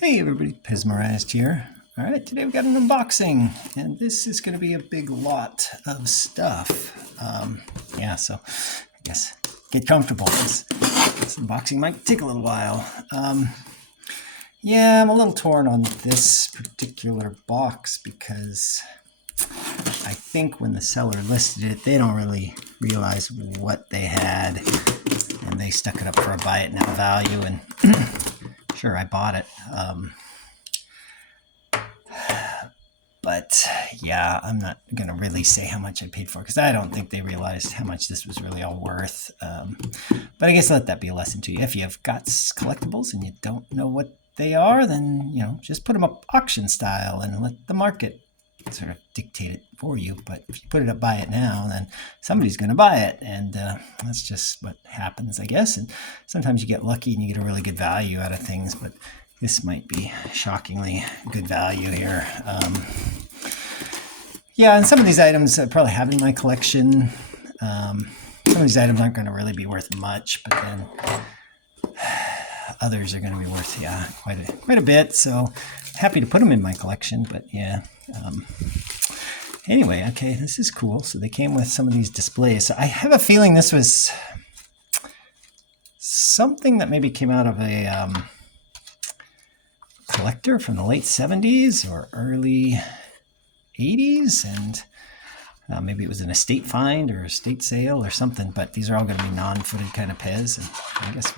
Hey everybody, Pez A here. All right, today we got an unboxing, and this is going to be a big lot of stuff. So I guess get comfortable. This unboxing might take a little while. I'm a little torn on this particular box because I think when the seller listed it, they don't really realize what they had, and they stuck it up for a buy it now value, and sure, I bought it. But yeah, I'm not going to really say how much I paid for it because I don't think they realized how much this was really all worth. But I guess let that be a lesson to you. If you've got collectibles and you don't know what they are, then, just put them up auction style and let the market sort of dictate it for you. But if you put it up, buy it now, then somebody's going to buy it. And that's just what happens, I guess. And sometimes you get lucky and you get a really good value out of things, but this might be shockingly good value here. And some of these items I probably have in my collection. Some of these items aren't going to really be worth much, but then others are going to be worth, quite a bit. So happy to put them in my collection, but anyway, okay, this is cool. So they came with some of these displays. So I have a feeling this was something that maybe came out of a collector from the late 70s or early 80s, and maybe it was an estate find or estate sale or something, but these are all going to be non-footed kind of Pez, and I guess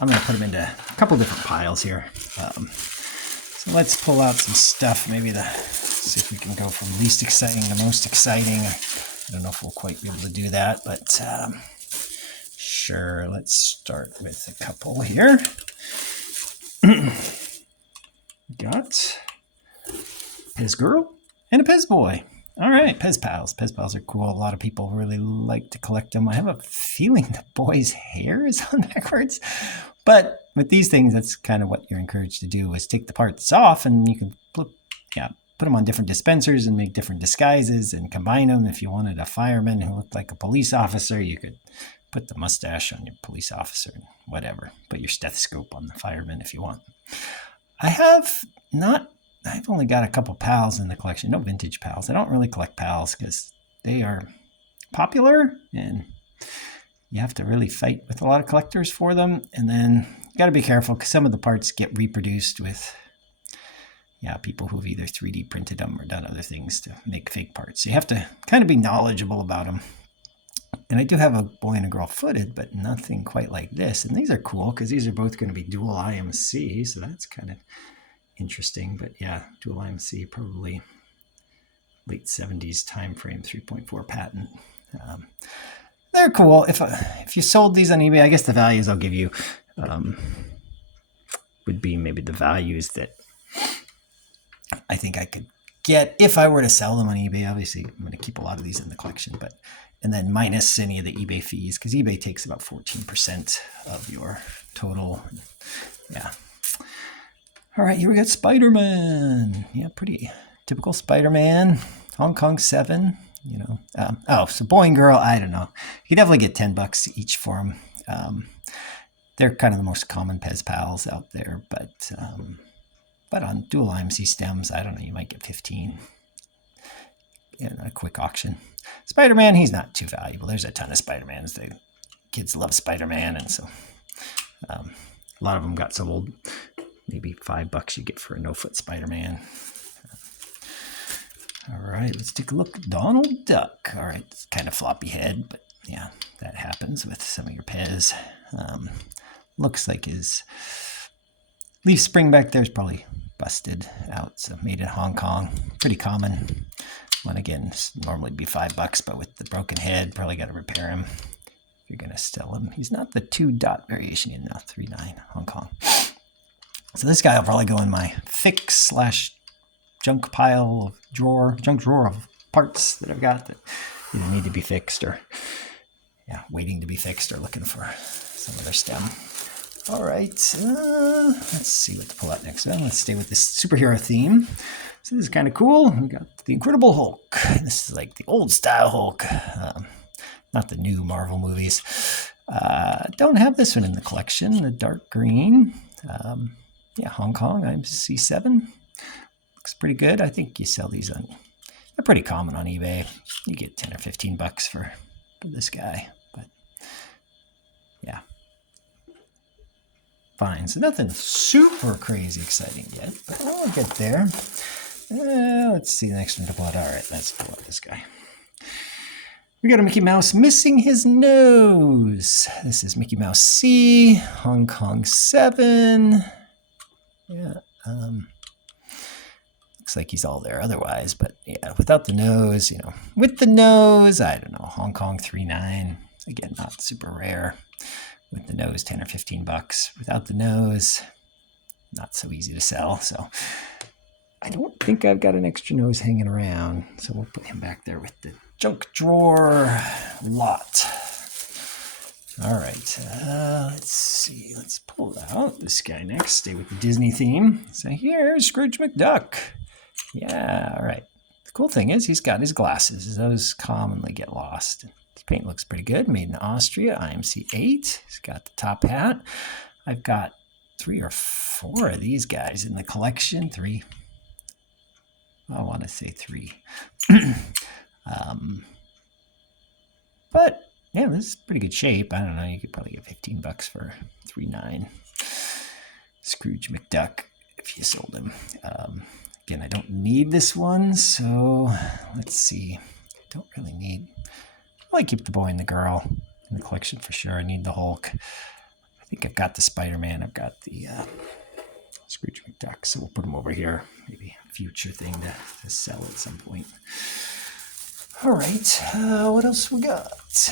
I'm going to put them into a couple different piles here. So let's pull out some stuff, see if we can go from least exciting to most exciting. I don't know if we'll quite be able to do that, but sure, let's start with a couple here. Got Pez Girl and a Pez Boy. All right, Pez Pals. Pez Pals are cool. A lot of people really like to collect them. I have a feeling the boy's hair is on backwards. But with these things, that's kind of what you're encouraged to do, is take the parts off and you can put them on different dispensers and make different disguises and combine them. If you wanted a fireman who looked like a police officer, you could put the mustache on your police officer and whatever. Put your stethoscope on the fireman if you want. I've only got a couple pals in the collection, no vintage pals. I don't really collect pals because they are popular and you have to really fight with a lot of collectors for them. And then you got to be careful because some of the parts get reproduced with people who've either 3D printed them or done other things to make fake parts. So you have to kind of be knowledgeable about them. And I do have a boy and a girl footed, but nothing quite like this. And these are cool because these are both going to be dual IMC, so that's kind of interesting. But dual IMC, probably late 70s time frame, 3.4 patent. They're cool. If you sold these on eBay, I guess the values I'll give you would be maybe the values that I think I could get if I were to sell them on eBay. Obviously, I'm going to keep a lot of these in the collection, and then minus any of the eBay fees, because eBay takes about 14% of your total. Yeah. All right, here we got Spiderman. Yeah, pretty typical Spiderman. Hong Kong 7, so boy and girl, I don't know. You definitely get $10 each for them. They're kind of the most common Pez Pals out there, but on dual IMC stems, I don't know, you might get 15 in a quick auction. Spider-Man, he's not too valuable. There's a ton of Spider-Mans. The kids love Spider-Man, and so a lot of them got sold. Maybe $5 you get for a no-foot Spider-Man. All right, let's take a look at Donald Duck. All right, it's kind of floppy head, but that happens with some of your Pez. Looks like his leaf spring back there is probably busted out, so made in Hong Kong. Pretty common. One, again, normally be $5, but with the broken head, probably got to repair him if you're going to sell him. He's not the 2-dot variation, 3.9 Hong Kong. So this guy will probably go in my fix/junk pile of junk drawer of parts that I've got that either need to be fixed or waiting to be fixed or looking for some other stem. All right, let's see what to pull out next. Well, let's stay with this superhero theme. So this is kind of cool. We got the Incredible Hulk. This is like the old style Hulk, not the new Marvel movies. Don't have this one in the collection, the dark green. Yeah, Hong Kong, I'm C7. Looks pretty good. I think you sell these on, they're pretty common on eBay. You get 10 or 15 bucks for this guy, but yeah. Fine, so nothing super crazy exciting yet, but I'll get there. Let's see the next one to pull out. All right, let's pull out this guy. We got a Mickey Mouse missing his nose. This is Mickey Mouse C, Hong Kong 7. Yeah, looks like he's all there otherwise, but yeah, without the nose, you know, with the nose, I don't know, Hong Kong 3.9. Again, not super rare. With the nose, 10 or 15 bucks. Without the nose, not so easy to sell. So I don't think I've got an extra nose hanging around. So we'll put him back there with the junk drawer lot. All right, let's see. Let's pull out this guy next. Stay with the Disney theme. So here's Scrooge McDuck. Yeah, all right. The cool thing is he's got his glasses. Those commonly get lost. His paint looks pretty good. Made in Austria, IMC 8. He's got the top hat. I've got 3 or 4 of these guys in the collection. 3. I want to say 3. But yeah, this is pretty good shape. I don't know. You could probably get 15 bucks for 3.9. Scrooge McDuck if you sold him. Again, I don't need this one, so let's see. Don't really need. I'll keep the boy and the girl in the collection for sure. I need the Hulk. I think I've got the Spider-Man. I've got the Scrooge McDuck, so we'll put him over here. Maybe a future thing to sell at some point. All right, what else we got?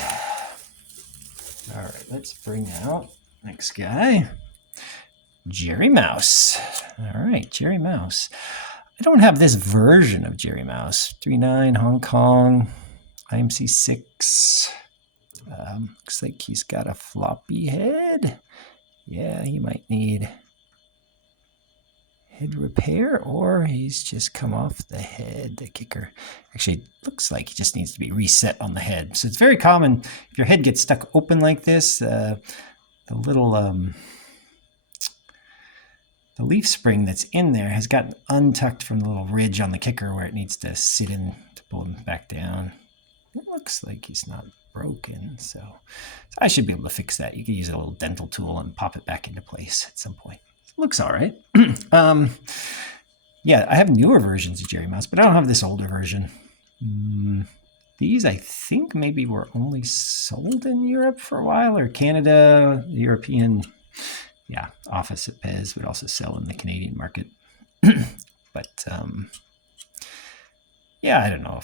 All right, let's bring out next guy, Jerry Mouse. All right, Jerry Mouse. I don't have this version of Jerry Mouse. 3.9 Hong Kong, IMC 6. Looks like he's got a floppy head. Yeah, he might need head repair, or he's just come off the head, the kicker. Actually, it looks like he just needs to be reset on the head. So it's very common if your head gets stuck open like this, the little the leaf spring that's in there has gotten untucked from the little ridge on the kicker where it needs to sit in to pull him back down. It looks like he's not broken, so I should be able to fix that. You can use a little dental tool and pop it back into place at some point. Looks all right. Yeah, I have newer versions of Jerry Mouse, but I don't have this older version. These, I think, maybe were only sold in Europe for a while, or Canada, European, yeah, office at Pez would also sell in the Canadian market. But, yeah, I don't know,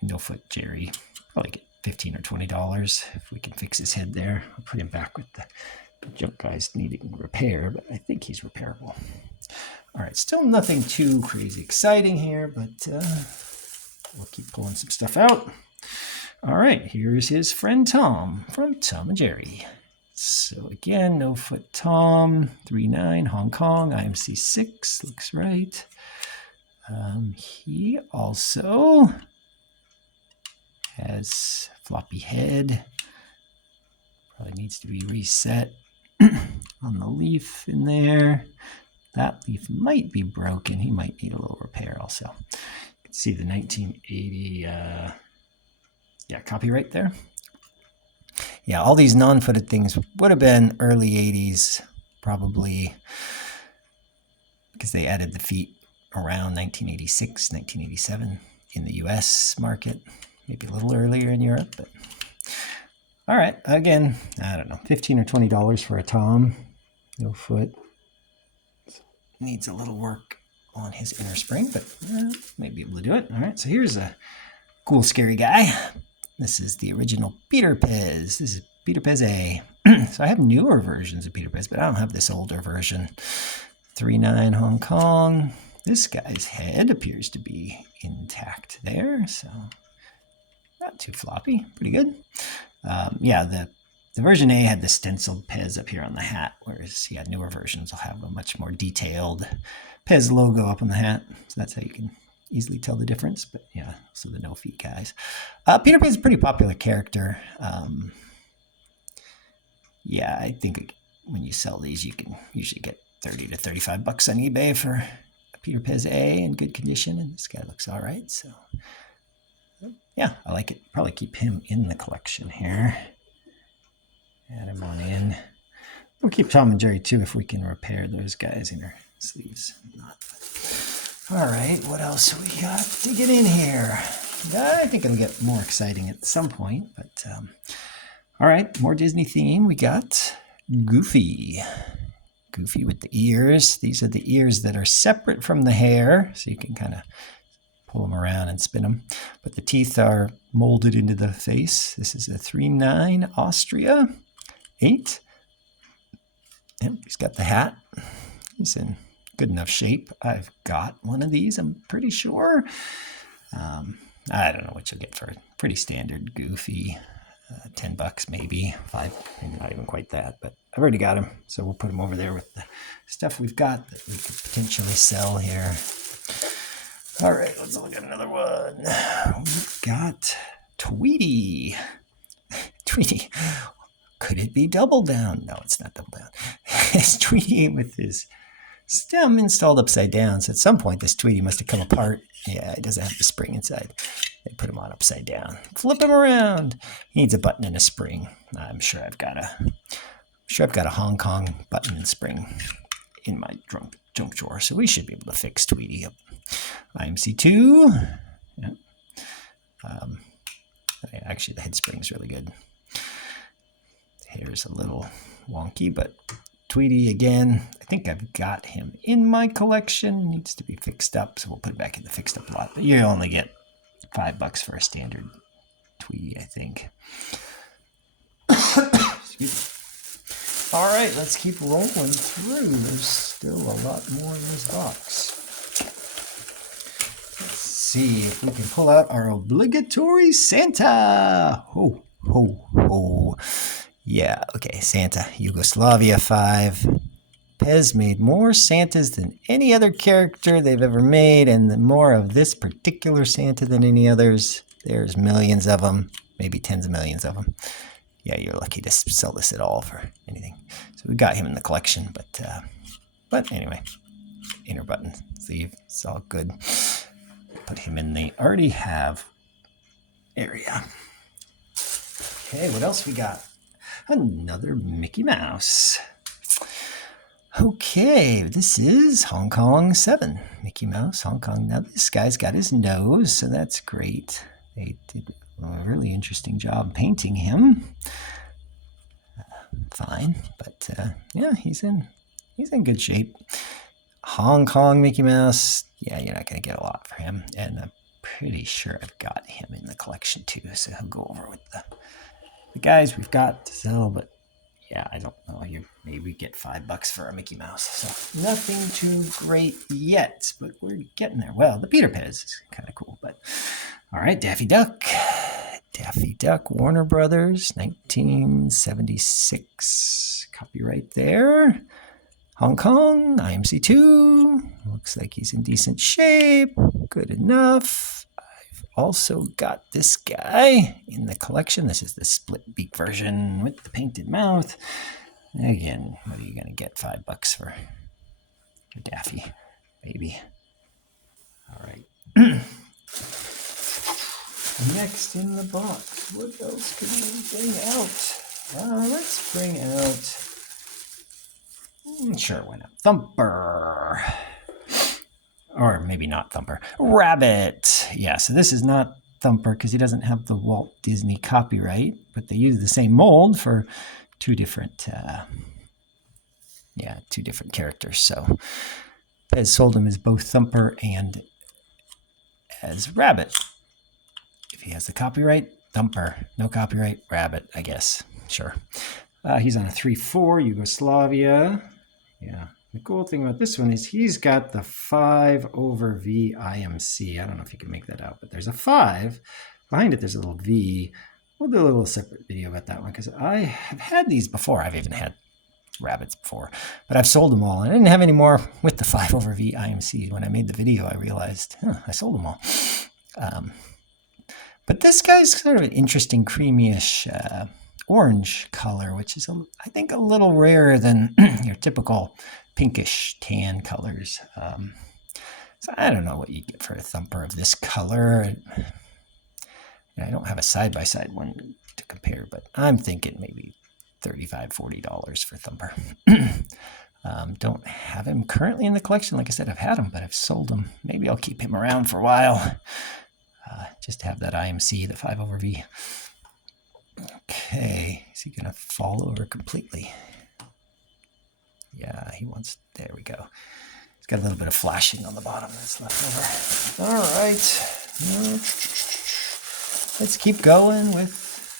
no-foot Jerry, probably get $15 or $20 if we can fix his head there. I'll put him back with the junk guy's needing repair, but I think he's repairable. All right, still nothing too crazy exciting here, but we'll keep pulling some stuff out. All right, here's his friend Tom from Tom and Jerry. So again, no foot Tom, 3.9 Hong Kong, IMC 6, looks right. He also has floppy head. Probably needs to be reset on the leaf in there. That leaf might be broken. He might need a little repair also. You can see the 1980 copyright there. Yeah, all these non-footed things would have been early 80s, probably, because they added the feet around 1986, 1987 in the US market, maybe a little earlier in Europe, but all right, again, I don't know, $15 or $20 for a Tom, no foot. Needs a little work on his inner spring, but might be able to do it. All right, so here's a cool, scary guy. This is the original Peter Pez. This is Peter Pez A. So I have newer versions of Peter Pez, but I don't have this older version. 3.9 Hong Kong. This guy's head appears to be intact there, so not too floppy, pretty good. Yeah, the version A had the stenciled Pez up here on the hat, whereas newer versions will have a much more detailed Pez logo up on the hat. So that's how you can easily tell the difference. But yeah, so the no feet guys. Peter Pan is a pretty popular character. Yeah, I think when you sell these, you can usually get 30 to 35 bucks on eBay for a Pez A in good condition, and this guy looks all right. So, yeah, I like it. Probably keep him in the collection here. Add him on in. We'll keep Tom and Jerry too if we can repair those guys in their sleeves. Not. All right, what else we got to get in here? I think it'll get more exciting at some point, but all right, more Disney theme. We got Goofy. Goofy with the ears. These are the ears that are separate from the hair, so you can kind of pull them around and spin them. But the teeth are molded into the face. This is a 3.9 Austria 8. Yep, he's got the hat. He's in good enough shape. I've got one of these, I'm pretty sure. I don't know what you'll get for it. Pretty standard Goofy. 10 bucks maybe, 5, maybe not even quite that, but I've already got him, so we'll put him over there with the stuff we've got that we could potentially sell here. All right, let's look at another one. We've got Tweety. Tweety. Could it be Double Down? No, it's not Double Down. It's Tweety with his stem installed upside down. So at some point, this Tweety must have come apart. Yeah, it doesn't have the spring inside. They put him on upside down. Flip him around. He needs a button and a spring. I'm sure I've got a Hong Kong button and spring in my junk drawer. So we should be able to fix Tweety up. IMC2. Yeah. Actually, the head spring's really good. The hair's a little wonky, but Tweety again. I think I've got him in my collection. Needs to be fixed up, so we'll put it back in the fixed up lot. But you only get $5 for a standard Tweety, I think. Excuse me. All right, let's keep rolling through. There's still a lot more in this box. Let's see if we can pull out our obligatory Santa. Ho, ho, ho. Yeah, okay, Santa. Yugoslavia 5. Pez made more Santas than any other character they've ever made, and more of this particular Santa than any others. There's millions of them, maybe tens of millions of them. Yeah, you're lucky to sell this at all for anything. So we got him in the collection, but anyway, inner button sleeve, it's all good. Put him in the already have area. Okay, what else we got? Another Mickey Mouse. Okay, this is Hong Kong 7. Mickey Mouse, Hong Kong. Now this guy's got his nose, so that's great. They did a really interesting job painting him. Fine, but yeah, he's in good shape. Hong Kong Mickey Mouse. Yeah, you're not going to get a lot for him, and I'm pretty sure I've got him in the collection too. So he'll go over with the guys we've got to sell, but yeah, I don't know. You maybe get $5 for a Mickey Mouse. So nothing too great yet, but we're getting there. Well, the Peter Pez is kind of cool, but all right, Daffy Duck. Daffy Duck, Warner Brothers, 1976. Copyright there. Hong Kong, IMC2. Looks like he's in decent shape. Good enough. Also got this guy in the collection. This is the split beak version with the painted mouth. Again, what are you going to get? $5 for Daffy, baby. All right. Next in the box, what else can we bring out? Let's bring out, sure, why not? Thumper. Or maybe not Thumper. Rabbit. Yeah, so this is not Thumper because he doesn't have the Walt Disney copyright, but they use the same mold for two different characters. So Pez sold him as both Thumper and as Rabbit. If he has the copyright, Thumper. No copyright, Rabbit, I guess. Sure. He's on a 3/4 Yugoslavia. Yeah. The cool thing about this one is he's got the 5/V IMC. I don't know if you can make that out, but there's a 5. Behind it, there's a little V. We'll do a little separate video about that one because I have had these before. I've even had rabbits before, but I've sold them all. I didn't have any more with the 5/V IMC. When I made the video, I realized I sold them all. But this guy's sort of an interesting creamy-ish orange color, which is, I think, a little rarer than your typical pinkish tan colors. So I don't know what you get for a Thumper of this color. I don't have a side-by-side one to compare, but I'm thinking maybe $35, $40 for Thumper. Don't have him currently in the collection. Like I said, I've had him, but I've sold him. Maybe I'll keep him around for a while. Just to have that IMC, the 5 over V. Okay, is he going to fall over completely? Yeah, he wants, there we go. It's got a little bit of flashing on the bottom that's left over. All right. Let's keep going with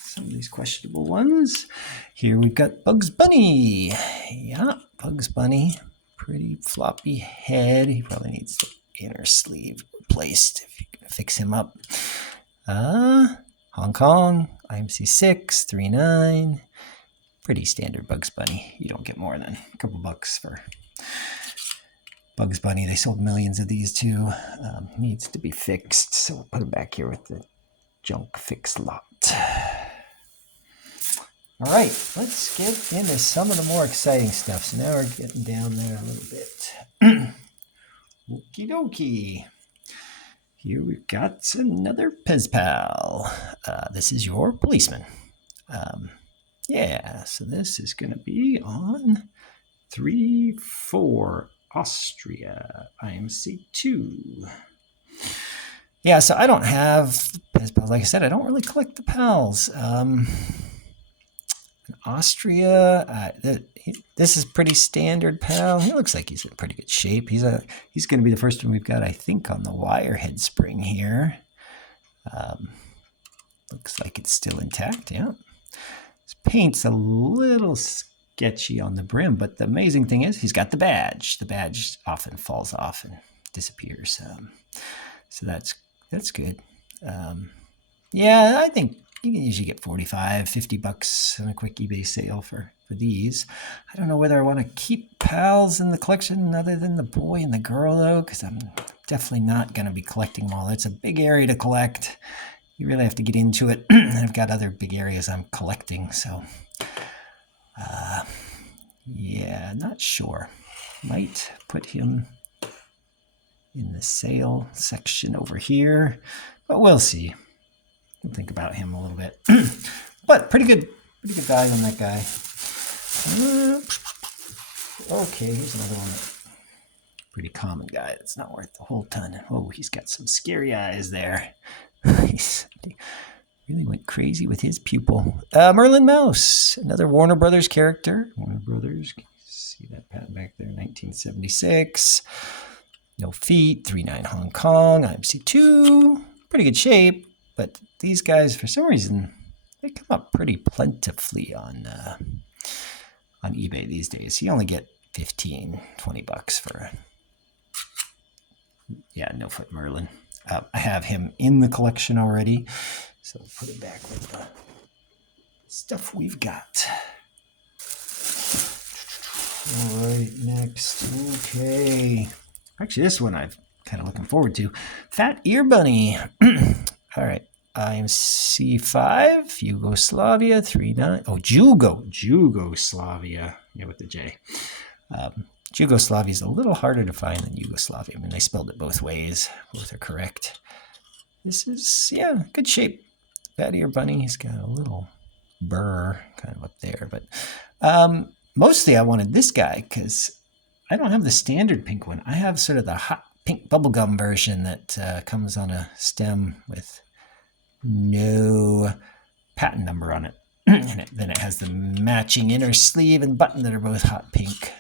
some of these questionable ones. Here we've got Bugs Bunny. Yeah, Bugs Bunny. Pretty floppy head. He probably needs the inner sleeve replaced if you're going to fix him up. Hong Kong, IMC 639. Pretty standard Bugs Bunny. You don't get more than a couple bucks for Bugs Bunny. They sold millions of these too. Needs to be fixed, so we'll put him back here with the junk fix lot. All right, let's get into some of the more exciting stuff. So now we're getting down there a little bit. Okie dokie. Here we've got another Pez Pal. This is your policeman. Yeah, so this is going to be on 3-4 Austria, IMC 2. Yeah, so I don't have Pez Pals. Like I said, I don't really collect the pals. In Austria, this is pretty standard pal. He looks like he's in pretty good shape. He's going to be the first one we've got, I think, on the wire head spring here. Looks like it's still intact, yeah. His paint's a little sketchy on the brim, but the amazing thing is he's got the badge. The badge often falls off and disappears. So that's good. Yeah, I think you can usually get $45, $50 on a quick eBay sale for these. I don't know whether I want to keep pals in the collection other than the boy and the girl, though, because I'm definitely not going to be collecting them all. It's a big area to collect. You really have to get into it. And I've got other big areas I'm collecting, so yeah, not sure. Might put him in the sale section over here, but we'll see. We'll think about him a little bit. But pretty good value on that guy. Okay, here's another one. Pretty common guy that's not worth the whole ton. Oh, he's got some scary eyes there. He really went crazy with his pupil. Merlin Mouse, another Warner Brothers character. Warner Brothers, can you see that patent back there? 1976. No feet, 39 Hong Kong, IMC2. Pretty good shape, but these guys, for some reason, they come up pretty plentifully on eBay these days. You only get $15, $20 for no foot Merlin. I have him in the collection already, so I'll put it back with the stuff we've got. All right, next. Okay. Actually, this one I'm kind of looking forward to. Fat Ear Bunny. All right. IMC 5, Yugoslavia, 39. Oh, Jugoslavia. Yeah, with the J. Yugoslavia is a little harder to find than Yugoslavia. I mean, they spelled it both ways. Both are correct. This is, yeah, good shape. Fat Ear Bunny. He's got a little burr kind of up there. But mostly I wanted this guy because I don't have the standard pink one. I have sort of the hot pink bubblegum version that comes on a stem with no patent number on it. And then it has the matching inner sleeve and button that are both hot pink.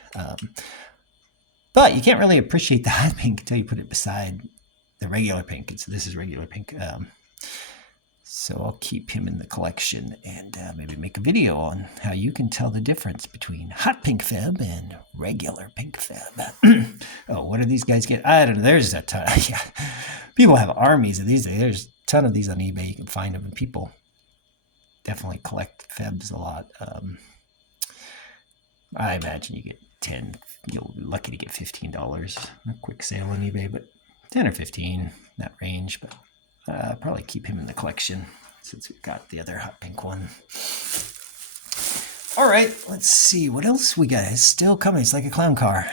But you can't really appreciate the hot pink until you put it beside the regular pink. And so this is regular pink. So I'll keep him in the collection and maybe make a video on how you can tell the difference between hot pink feb and regular pink feb. Oh, what do these guys get? I don't know. There's a ton. Yeah. People have armies of these. There's a ton of these on eBay. You can find them, and people definitely collect febs a lot. I imagine you get 10. You'll be lucky to get $15. A quick sale on eBay, but 10 or 15, that range. But probably keep him in the collection since we've got the other hot pink one. All right, let's see what else we got. It's still coming. It's like a clown car.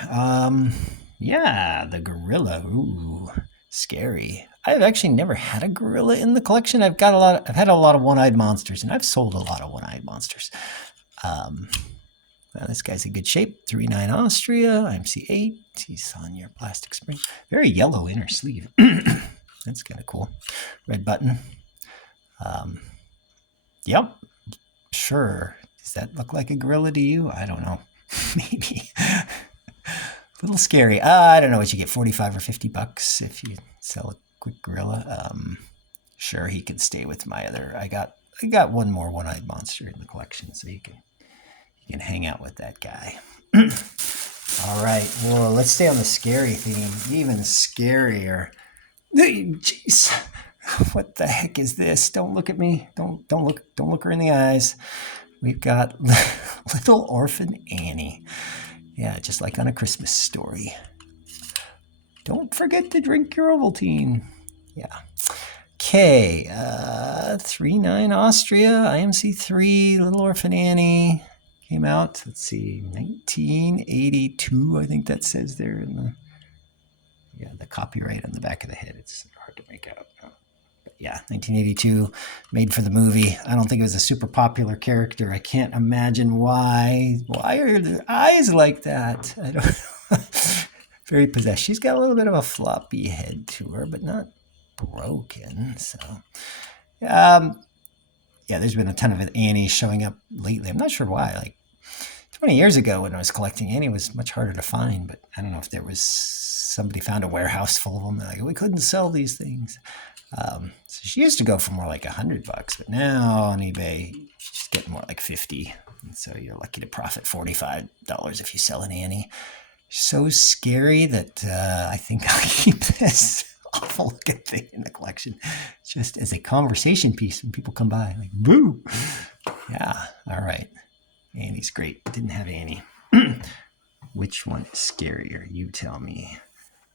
Yeah, the gorilla. Ooh, scary. I've actually never had a gorilla in the collection. I've had a lot of one-eyed monsters, and I've sold a lot of one-eyed monsters. Well, this guy's in good shape. 3.9 Austria, IMC 8. He's on your plastic spring. Very yellow inner sleeve. That's kind of cool. Red button. Yep, sure. Does that look like a gorilla to you? I don't know. Maybe. A little scary. I don't know what you get, 45 or 50 bucks if you sell a quick gorilla. Sure, he can stay with my other. I got one more one-eyed monster in the collection, so you can hang out with that guy. All right. Well, let's stay on the scary theme. Even scarier. Jeez. What the heck is this? Don't look at me. Don't look her in the eyes. We've got Little Orphan Annie. Yeah, just like on A Christmas Story. Don't forget to drink your Ovaltine. Yeah. Okay. 3.9 Austria, IMC 3, Little Orphan Annie. Came out, let's see, 1982, I think that says there in the copyright on the back of the head. It's hard to make out. But yeah, 1982, made for the movie. I don't think it was a super popular character. I can't imagine why. Why are the eyes like that? I don't know. Very possessed. She's got a little bit of a floppy head to her, but not broken. So, yeah, there's been a ton of Annie showing up lately. I'm not sure why. Like 20 years ago when I was collecting, Annie was much harder to find, but I don't know if there was somebody found a warehouse full of them. They're like, we couldn't sell these things. So she used to go for more like $100, but now on eBay, she's getting more like 50. And so you're lucky to profit $45 if you sell an Annie. So scary that I think I'll keep this awful looking thing in the collection just as a conversation piece when people come by. Like, boo! Yeah, all right. Annie's great. Didn't have Annie. Which one is scarier? You tell me.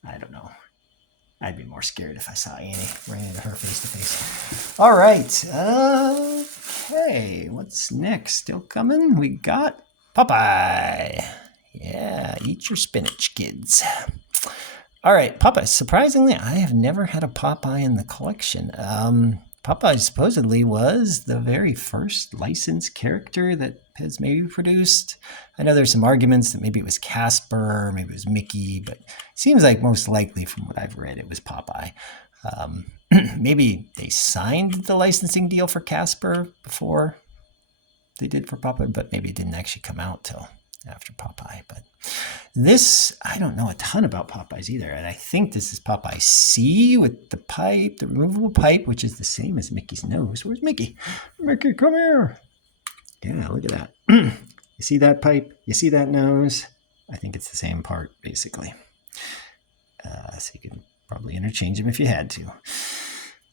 I don't know. I'd be more scared if I saw Annie ran into her face to face. All right. Okay. What's next? Still coming? We got Popeye. Yeah, eat your spinach, kids. All right, Popeye. Surprisingly, I have never had a Popeye in the collection. Popeye supposedly was the very first licensed character that Pez maybe produced. I know there's some arguments that maybe it was Casper, maybe it was Mickey, but it seems like most likely from what I've read, it was Popeye. Maybe they signed the licensing deal for Casper before they did for Popeye, but maybe it didn't actually come out till after Popeye. But this, I don't know a ton about Popeyes either. And I think this is Popeye C with the pipe, the removable pipe, which is the same as Mickey's nose. Where's Mickey? Mickey, come here. Yeah, look at that. You see that pipe? You see that nose? I think it's the same part, basically. So you can probably interchange them if you had to.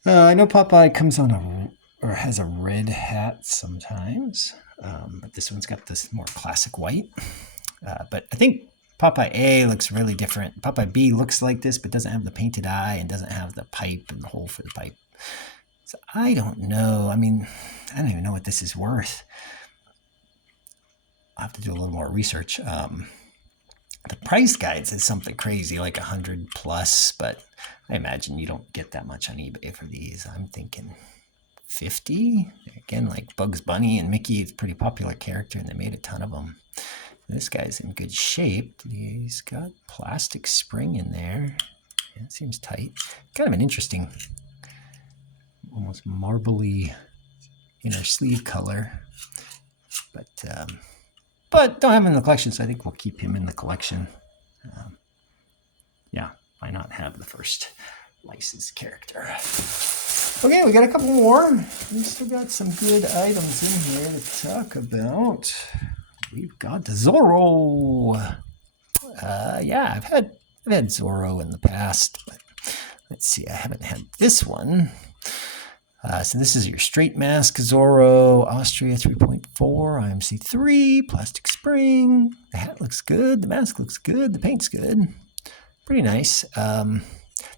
I know Popeye comes on or has a red hat sometimes. But this one's got this more classic white. But I think Popeye A looks really different. Popeye B looks like this, but doesn't have the painted eye and doesn't have the pipe and the hole for the pipe. So I don't know. I mean, I don't even know what this is worth. I'll have to do a little more research. The price guide says something crazy, like 100 plus, but I imagine you don't get that much on eBay for these. I'm thinking 50. Again, like Bugs Bunny and Mickey, it's a pretty popular character, and they made a ton of them. This guy's in good shape. He's got plastic spring in there. Yeah, it seems tight. Kind of an interesting, almost marbly inner sleeve color. But don't have him in the collection, so I think we'll keep him in the collection. Yeah, why not have the first licensed character? Okay, we got a couple more. We still got some good items in here to talk about. We've got Zorro. Yeah, I've had Zorro in the past, but let's see, I haven't had this one. So this is your straight mask Zorro, Austria 3.4, IMC 3, plastic spring. The hat looks good, the mask looks good, the paint's good. Pretty nice.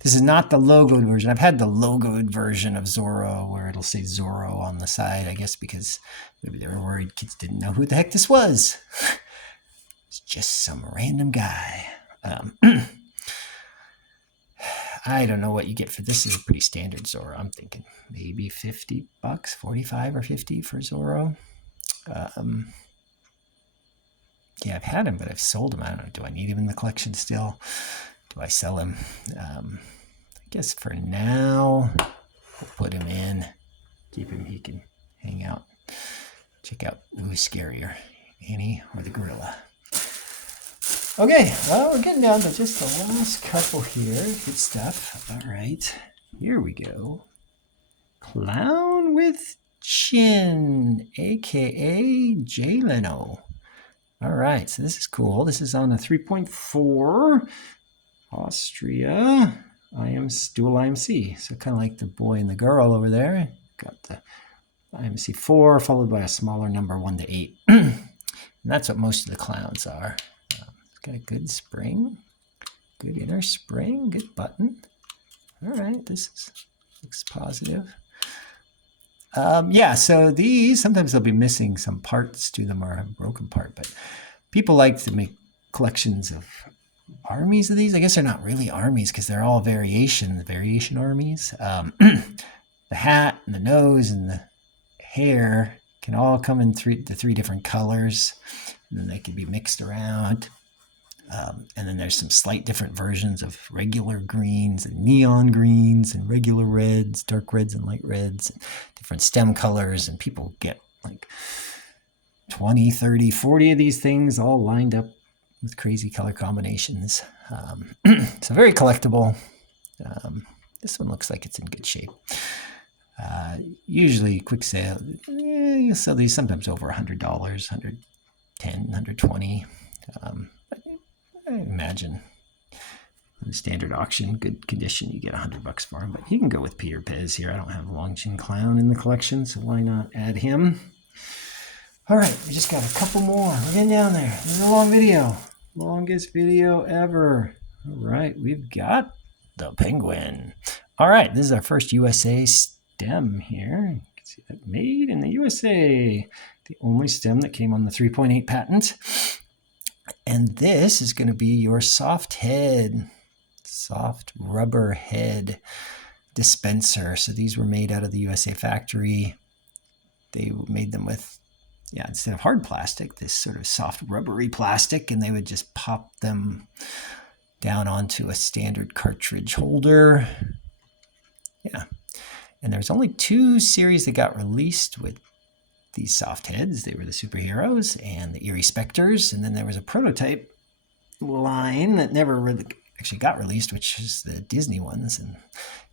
This is not the logoed version. I've had the logoed version of Zorro where it'll say Zorro on the side, I guess because maybe they were worried kids didn't know who the heck this was. It's just some random guy. I don't know what you get for this. Is a pretty standard Zorro. I'm thinking maybe $50, 45 or 50 for Zorro. Yeah, I've had him, but I've sold him. I don't know. Do I need him in the collection still? Do I sell him? I guess for now, we'll put him in. Keep him. He can hang out. Check out who's scarier, Annie or the gorilla. Okay, well, we're getting down to just the last couple here. Good stuff. All right, here we go. Clown with Chin, a.k.a. Jay Leno. All right, so this is cool. This is on a 3.4 Austria dual IMC. So kind of like the boy and the girl over there. Got the IMC 4 followed by a smaller number 1 to 8. And that's what most of the clowns are. It's got a good spring, good inner spring, good button. All right, looks positive. Yeah, so these, sometimes they'll be missing some parts to them or a broken part, but people like to make collections of armies of these. I guess they're not really armies because they're all variation armies. The hat and the nose and the hair can all come in the three different colors, and then they can be mixed around. And then there's some slight different versions of regular greens and neon greens and regular reds, dark reds and light reds, and different stem colors. And people get like 20, 30, 40 of these things all lined up with crazy color combinations. So very collectible. This one looks like it's in good shape. Usually quick sale, you sell these sometimes over $100, $110, $120. I imagine in the standard auction, good condition, you get $100 for him. But you can go with Peter Pez here. I don't have a long chin clown in the collection, so why not add him? All right, we just got a couple more. We're getting down there. This is a long video. Longest video ever. All right, we've got the penguin. All right, this is our first USA stem here. You can see that made in the USA. The only stem that came on the 3.8 patent. And this is going to be your soft rubber head dispenser. So these were made out of the USA factory. They made them with, instead of hard plastic, this sort of soft rubbery plastic, and they would just pop them down onto a standard cartridge holder. Yeah. And there's only 2 series that got released with these soft heads. They were the Superheroes and the Eerie Specters. And then there was a prototype line that never really actually got released, which is the Disney ones. And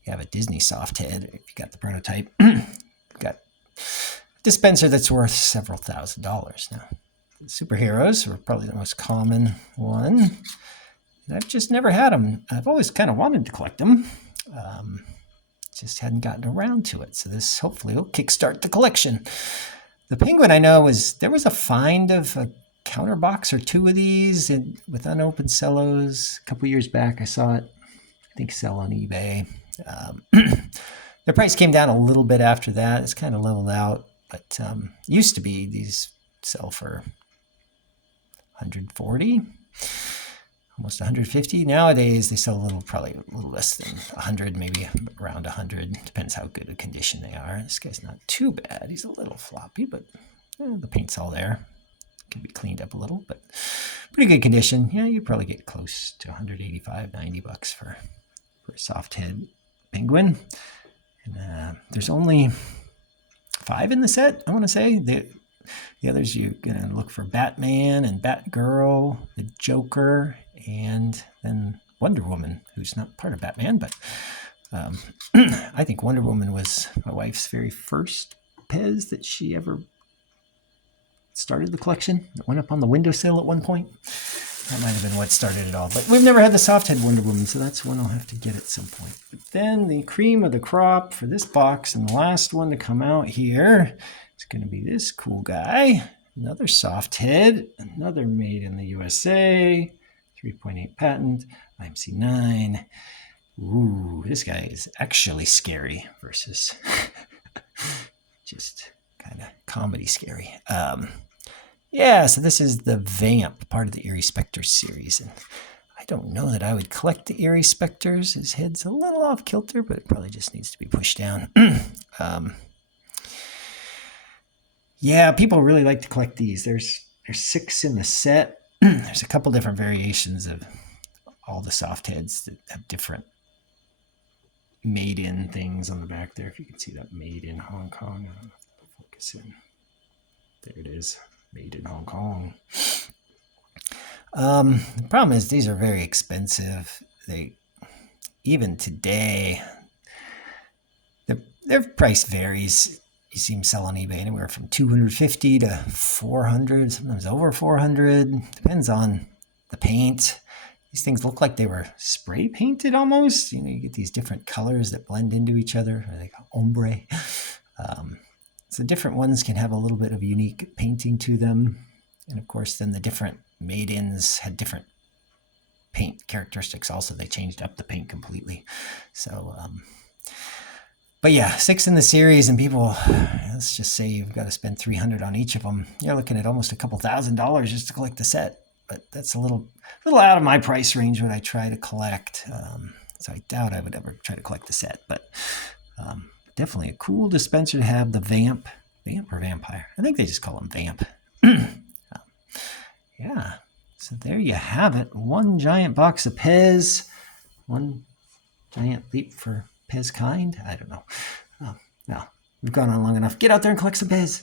you have a Disney soft head. If you got the prototype, you've got a dispenser that's worth several $1,000s now. The Superheroes were probably the most common one. And I've just never had them. I've always kind of wanted to collect them. Just hadn't gotten around to it. So this hopefully will kickstart the collection. The penguin, I know, there was a find of a counter box or 2 of these with unopened cellos a couple years back. I saw it, I think, sell on eBay. The price came down a little bit after that. It's kind of leveled out, but used to be these sell for $140, almost $150. Nowadays they sell probably a little less than $100, maybe around $100. Depends how good a condition they are. This guy's not too bad. He's a little floppy, but the paint's all there. Can be cleaned up a little, but pretty good condition. Yeah, you probably get close to $185, $90 for a soft head penguin. And there's only 5 in the set, I want to say. The others, you're going to look for Batman and Batgirl, the Joker, and then Wonder Woman, who's not part of Batman, but I think Wonder Woman was my wife's very first Pez that she ever started the collection. It went up on the windowsill at one point. That might have been what started it all. But we've never had the soft head Wonder Woman, so that's one I'll have to get at some point. But then the cream of the crop for this box, and the last one to come out here, is going to be this cool guy. Another soft head, another made in the USA, 3.8 patent, IMC9. Ooh, this guy is actually scary versus just kind of comedy scary. Yeah, so this is the Vamp, part of the Eerie Spectres series. And I don't know that I would collect the Eerie Spectres. His head's a little off kilter, but it probably just needs to be pushed down. Yeah, people really like to collect these. There's 6 in the set. There's a couple different variations of all the soft heads that have different made in things on the back there. If you can see that, made in Hong Kong. I don't know if it'll focus in. There it is, made in Hong Kong. The problem is these are very expensive. They, even today, their price varies. You see them sell on eBay anywhere from $250 to $400, sometimes over $400. Depends on the paint. These things look like they were spray painted almost. You know, you get these different colors that blend into each other. They call ombre. So different ones can have a little bit of unique painting to them. And of course, then the different made-ins had different paint characteristics also. They changed up the paint completely. So, but yeah, 6 in the series, and people, let's just say you've got to spend $300 on each of them. You're looking at almost a couple $1,000s just to collect the set. But that's a little out of my price range when I try to collect. So I doubt I would ever try to collect the set. But definitely a cool dispenser to have, the Vamp. Vamp or Vampire? I think they just call them Vamp. Yeah. So there you have it. One giant box of Pez. One giant leap for Pez kind. I don't know. Now, we've gone on long enough. Get out there and collect some Pez.